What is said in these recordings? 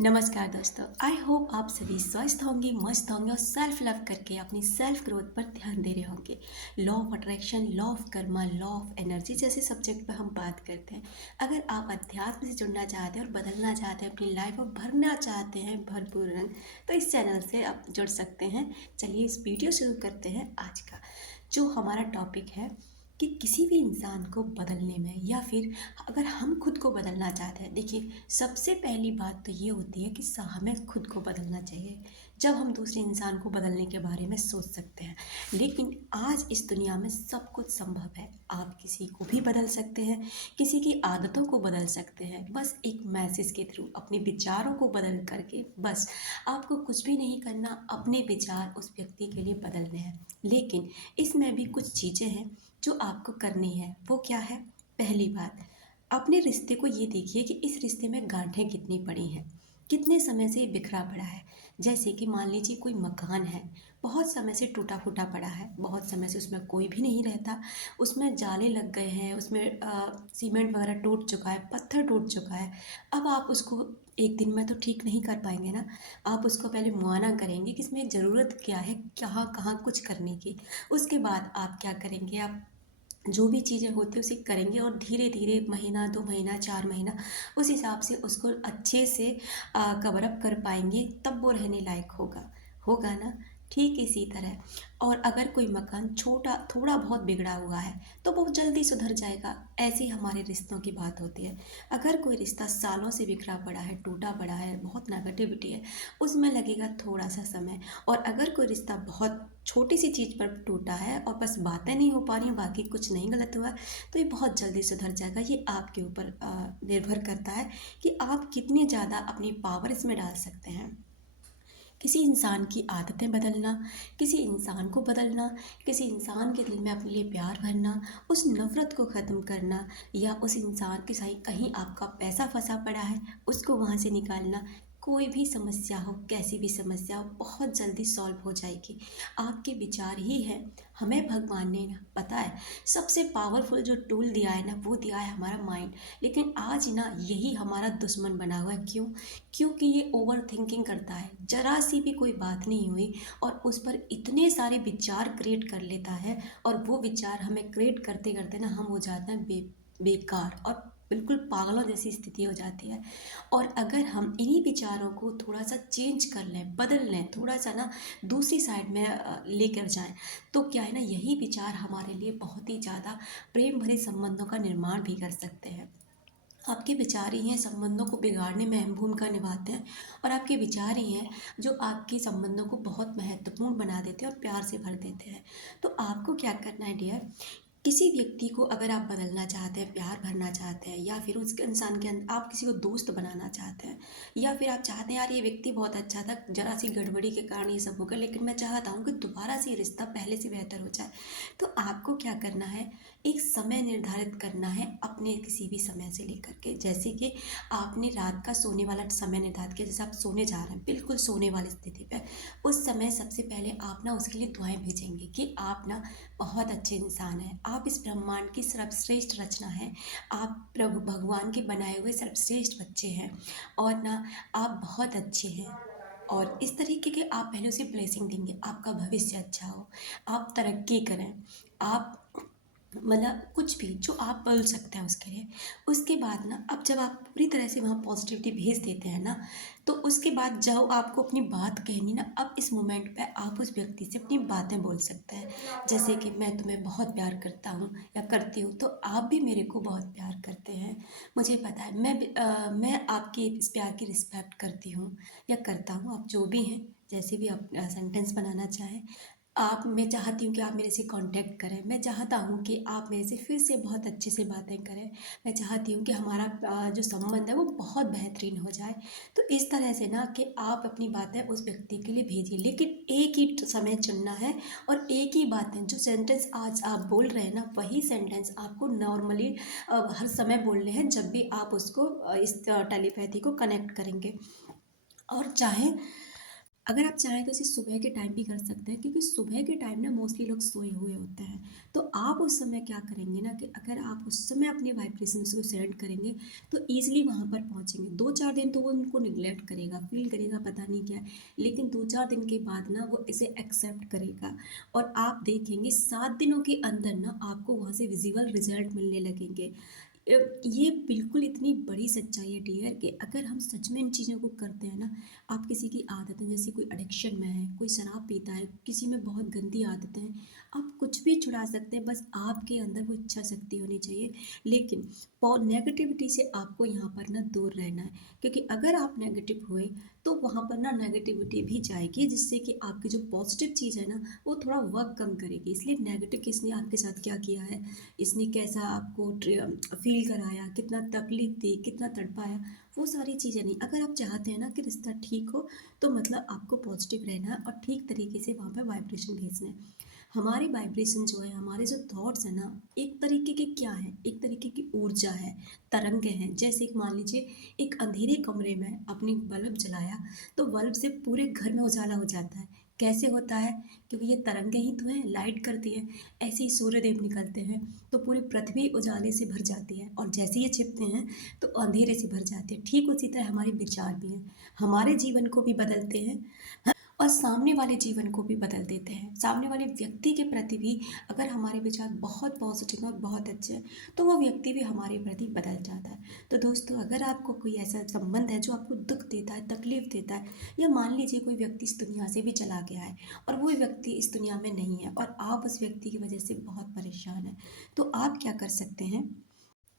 नमस्कार दोस्तों। I hope आप सभी स्वस्थ होंगे, मस्त होंगे और सेल्फ लव करके अपनी सेल्फ ग्रोथ पर ध्यान दे रहे होंगे। Law of attraction, law of Karma, law of energy जैसे सब्जेक्ट पर हम बात करते हैं। अगर आप अध्यात्म से जुड़ना चाहते हैं और बदलना चाहते हैं, अपनी लाइफ में भरना चाहते हैं भरपूर रंग, तो इस चैनल से आप जुड़ सकते हैं। चलिए इस वीडियो शुरू करते हैं। आज का जो हमारा टॉपिक है कि किसी भी इंसान को बदलने में या फिर अगर हम खुद को बदलना चाहते हैं, देखिए सबसे पहली बात तो ये होती है कि हमें खुद को बदलना चाहिए। जब हम दूसरे इंसान को बदलने के बारे में सोच सकते हैं, लेकिन आज इस दुनिया में सब कुछ संभव है। आप किसी को भी बदल सकते हैं, किसी की आदतों को बदल सकते हैं, बस एक मैसेज के थ्रू अपने विचारों को बदल करके। बस आपको कुछ भी नहीं करना, अपने विचार उस व्यक्ति के लिए बदलने हैं। लेकिन इसमें भी कुछ चीज़ें हैं जो आपको करनी है। वो क्या है? पहली बात, अपने रिश्ते को ये देखिए कि इस रिश्ते में गांठें कितनी पड़ी हैं, कितने समय से ये बिखरा पड़ा है। जैसे कि मान लीजिए कोई मकान है, बहुत समय से टूटा फूटा पड़ा है, बहुत समय से उसमें कोई भी नहीं रहता, उसमें जाले लग गए हैं, उसमें सीमेंट वगैरह टूट चुका है, पत्थर टूट चुका है। अब आप उसको एक दिन में तो ठीक नहीं कर पाएंगे ना। आप उसको पहले मुआयना करेंगे कि इसमें ज़रूरत क्या है, कहाँ कहाँ कुछ करने की। उसके बाद आप क्या करेंगे, आप जो भी चीज़ें होती है उसे करेंगे और धीरे धीरे महीना 2 महीना 4 महीना उस हिसाब से उसको अच्छे से कवर अप कर पाएंगे, तब वो रहने लायक होगा। होगा ना? ठीक इसी तरह। और अगर कोई मकान छोटा थोड़ा बहुत बिगड़ा हुआ है तो वो जल्दी सुधर जाएगा। ऐसी हमारे रिश्तों की बात होती है। अगर कोई रिश्ता सालों से बिखरा पड़ा है, टूटा पड़ा है, बहुत नेगेटिविटी है, उसमें लगेगा थोड़ा सा समय। और अगर कोई रिश्ता बहुत छोटी सी चीज़ पर टूटा है और बस बातें नहीं हो पा रही हैं, बाकी कुछ नहीं गलत हुआ, तो ये बहुत जल्दी सुधर जाएगा। ये आपके ऊपर निर्भर करता है कि आप कितनी ज़्यादा अपनी पावर इसमें डाल सकते हैं। किसी इंसान की आदतें बदलना, किसी इंसान को बदलना, किसी इंसान के दिल में अपने लिए प्यार भरना, उस नफ़रत को ख़त्म करना, या उस इंसान के साथ कहीं आपका पैसा फंसा पड़ा है उसको वहाँ से निकालना। कोई भी समस्या हो, कैसी भी समस्या हो, बहुत जल्दी सॉल्व हो जाएगी। आपके विचार ही है। हमें भगवान ने ना, पता है, सबसे पावरफुल जो टूल दिया है ना, वो दिया है हमारा माइंड। लेकिन आज ना यही हमारा दुश्मन बना हुआ है। क्यों? क्योंकि ये ओवर थिंकिंग करता है। जरा सी भी कोई बात नहीं हुई और उस पर इतने सारे विचार क्रिएट कर लेता है, और वो विचार हमें क्रिएट करते करते ना हम हो जाते हैं बेकार और बिल्कुल पागलों जैसी स्थिति हो जाती है। और अगर हम इन्हीं विचारों को थोड़ा सा चेंज कर लें, बदल लें, थोड़ा सा ना दूसरी साइड में लेकर जाएं, तो क्या है ना, यही विचार हमारे लिए बहुत ही ज़्यादा प्रेम भरे संबंधों का निर्माण भी कर सकते हैं। आपके विचार ही हैं संबंधों को बिगाड़ने में अहम भूमिका निभाते हैं, और आपके विचार ही हैं जो आपके संबंधों को बहुत महत्वपूर्ण बना देते हैं और प्यार से भर देते हैं। तो आपको क्या करना है डियर, किसी व्यक्ति को अगर आप बदलना चाहते हैं, प्यार भरना चाहते हैं, या फिर उस इंसान के अंदर आप किसी को दोस्त बनाना चाहते हैं, या फिर आप चाहते हैं यार ये व्यक्ति बहुत अच्छा था, जरा सी गड़बड़ी के कारण ये सब हो गया, लेकिन मैं चाहता हूँ कि दोबारा से ये रिश्ता पहले से बेहतर हो जाए, तो आपको क्या करना है, एक समय निर्धारित करना है अपने किसी भी समय से लेकर के। जैसे कि आपने रात का सोने वाला समय निर्धारित किया, जैसे आप सोने जा रहे हैं बिल्कुल सोने वाली स्थिति पे, उस समय सबसे पहले आप ना उसके लिए दुआएं भेजेंगे कि आप ना बहुत अच्छे इंसान हैं, आप इस ब्रह्मांड की सर्वश्रेष्ठ रचना है, आप प्रभु भगवान के बनाए हुए सर्वश्रेष्ठ बच्चे हैं, और ना आप बहुत अच्छे हैं। और इस तरीके के आप पहले उसे ब्लेसिंग देंगे, आपका भविष्य अच्छा हो, आप तरक्की करें, आप मतलब कुछ भी जो आप बोल सकते हैं उसके लिए। उसके बाद ना, अब जब आप पूरी तरह से वहाँ पॉजिटिविटी भेज देते हैं ना, तो उसके बाद जब आपको अपनी बात कहनी ना, अब इस मोमेंट पे आप उस व्यक्ति से अपनी बातें बोल सकते हैं। जैसे कि मैं तुम्हें बहुत प्यार करता हूँ या करती हूँ, तो आप भी मेरे को बहुत प्यार करते हैं, मुझे पता है। मैं आपकी इस प्यार की रिस्पेक्ट करती हूँ या करता हूँ, आप जो भी हैं, जैसे भी आप सेंटेंस बनाना चाहें। आप मैं चाहती हूँ कि आप मेरे से कांटेक्ट करें, मैं चाहता हूँ कि आप मेरे से फिर से बहुत अच्छे से बातें करें, मैं चाहती हूँ कि हमारा जो संबंध है वो बहुत बेहतरीन हो जाए। तो इस तरह से ना कि आप अपनी बातें उस व्यक्ति के लिए भेजिए, लेकिन एक ही समय चुनना है, और एक ही बातें, जो सेंटेंस आज आप बोल रहे हैं ना, वही सेंटेंस आपको नॉर्मली हर समय बोलने हैं जब भी आप उसको इस टेलीपैथी को कनेक्ट करेंगे। और चाहे अगर आप चाहें तो इसे सुबह के टाइम भी कर सकते हैं, क्योंकि सुबह के टाइम ना मोस्टली लोग सोए हुए होते हैं। तो आप उस समय क्या करेंगे ना, कि अगर आप उस समय अपने वाइब्रेशंस को सेंड करेंगे तो ईज़िली वहाँ पर पहुँचेंगे। 2-4 दिन तो वो उनको नेग्लेक्ट करेगा, फ़ील करेगा पता नहीं क्या है, लेकिन 2-4 दिन के बाद ना वो इसे एक्सेप्ट करेगा और आप देखेंगे 7 दिनों के अंदर ना आपको वहाँ से विज़िबल रिज़ल्ट मिलने लगेंगे। ये बिल्कुल इतनी बड़ी सच्चाई है डियर, कि अगर हम सच में इन चीज़ों को करते हैं ना, आप किसी की आदतें, जैसे कोई एडिक्शन में है, कोई शराब पीता है, किसी में बहुत गंदी आदतें हैं, आप कुछ भी छुड़ा सकते हैं, बस आपके अंदर वो इच्छा शक्ति होनी चाहिए। लेकिन नेगेटिविटी से आपको यहाँ पर ना दूर रहना है, क्योंकि अगर आप नेगेटिव हुए तो वहाँ पर ना नेगेटिविटी भी जाएगी, जिससे कि आपकी जो पॉजिटिव चीज़ है ना वो थोड़ा वर्क कम करेगी। इसलिए नेगेटिव किसने आपके साथ क्या किया है, इसने कैसा आपको फ़ील कराया, कितना तकलीफ़ दी, कितना तड़पाया, वो सारी चीज़ें नहीं। अगर आप चाहते हैं ना कि रिश्ता ठीक हो, तो मतलब आपको पॉजिटिव रहना है और ठीक तरीके से वहाँ पे वाइब्रेशन भेजना है। हमारी वाइब्रेशन जो है, हमारे जो थॉट्स हैं ना, एक तरीके के क्या है, एक तरीके की ऊर्जा है, तरंगें हैं। जैसे एक मान लीजिए, एक अंधेरे कमरे में आपने बल्ब जलाया, तो बल्ब से पूरे घर में उजाला हो जाता है। कैसे होता है? क्योंकि ये तरंगें ही तो हैं, लाइट करती हैं। ऐसे ही सूर्यदेव निकलते हैं तो पूरी पृथ्वी उजाले से भर जाती है, और जैसे ये छिपते हैं तो अंधेरे से भर जाती है। ठीक उसी तरह हमारे विचार भी हैं, हमारे जीवन को भी बदलते हैं और सामने वाले जीवन को भी बदल देते हैं। सामने वाले व्यक्ति के प्रति भी अगर हमारे विचार बहुत पॉजिटिव और बहुत अच्छे हैं, तो वो व्यक्ति भी हमारे प्रति बदल जाता है। तो दोस्तों, अगर आपको कोई ऐसा संबंध है जो आपको दुख देता है, तकलीफ देता है, या मान लीजिए कोई व्यक्ति इस दुनिया से भी चला गया है और वो व्यक्ति इस दुनिया में नहीं है, और आप उस व्यक्ति की वजह से बहुत परेशान हैं, तो आप क्या कर सकते हैं?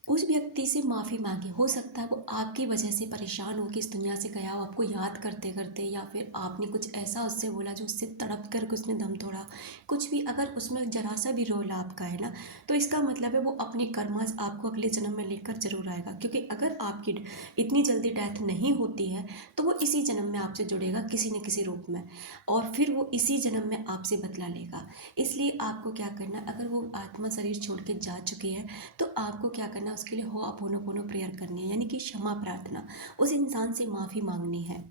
उस व्यक्ति से माफ़ी मांगे। हो सकता है वो आपकी वजह से परेशान हो के इस दुनिया से गया हो, आपको याद करते करते, या फिर आपने कुछ ऐसा उससे बोला जो उससे तड़प करके उसने दम तोड़ा। कुछ भी अगर उसमें जरा सा भी रोल आपका है ना, तो इसका मतलब है वो अपने कर्मस आपको अगले जन्म में लेकर जरूर आएगा, क्योंकि अगर आपकी इतनी जल्दी डेथ नहीं होती है तो वो इसी जन्म में आपसे जुड़ेगा किसी न किसी रूप में, और फिर वो इसी जन्म में आपसे बदला लेगा। इसलिए आपको क्या करना है, अगर वो आत्मा शरीर छोड़ के जा चुकी है, तो आपको क्या करना है, उसके लिए होआपोनोपोनो प्रेयर करनी है, यानी कि क्षमा प्रार्थना, उस इंसान से माफ़ी मांगनी है।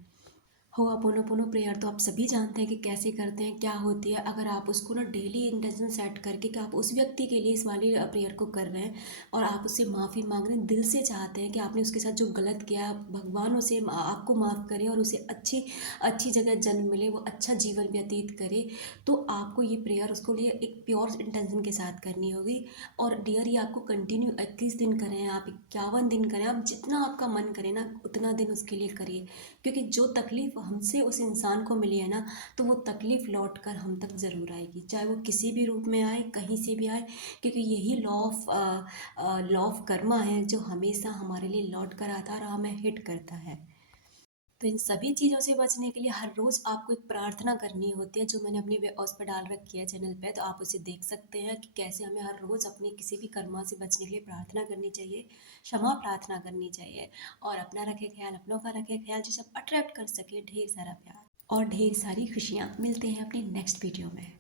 होआपोनोपोनो प्रेयर तो आप सभी जानते हैं कि कैसे करते हैं, क्या होती है। अगर आप उसको ना डेली इंटेंशन सेट करके कि आप उस व्यक्ति के लिए इस वाली प्रेयर को कर रहे हैं और आप उससे माफ़ी मांग रहे हैं, दिल से चाहते हैं कि आपने उसके साथ जो गलत किया, भगवान उसे आपको माफ़ करे और उसे अच्छी अच्छी जगह जन्म मिले, वो अच्छा जीवन व्यतीत करे, तो आपको ये प्रेयर उसको लिए एक प्योर इंटेंशन के साथ करनी होगी। और डियर, ये आपको कंटिन्यू 21 दिन करें, आप 51 दिन करें, आप जितना आपका मन करे ना उतना दिन उसके लिए करिए, क्योंकि जो तकलीफ़ हमसे उस इंसान को मिली है ना, तो वो तकलीफ़ लौट कर हम तक ज़रूर आएगी, चाहे वो किसी भी रूप में आए, कहीं से भी आए, क्योंकि यही लॉ ऑफ कर्मा है जो हमेशा हमारे लिए लौट कर आता है और हमें हिट करता है। तो इन सभी चीज़ों से बचने के लिए हर रोज़ आपको एक प्रार्थना करनी होती है, जो मैंने अपनी उस पर डाल रखी है चैनल पे, तो आप उसे देख सकते हैं कि कैसे हमें हर रोज़ अपनी किसी भी कर्मा से बचने के लिए प्रार्थना करनी चाहिए, क्षमा प्रार्थना करनी चाहिए, और अपना रखे ख्याल, अपनों का रखे ख्याल, जो सब अट्रैक्ट कर सके ढेर सारा प्यार और ढेर सारी खुशियाँ। मिलते हैं अपनी नेक्स्ट वीडियो में।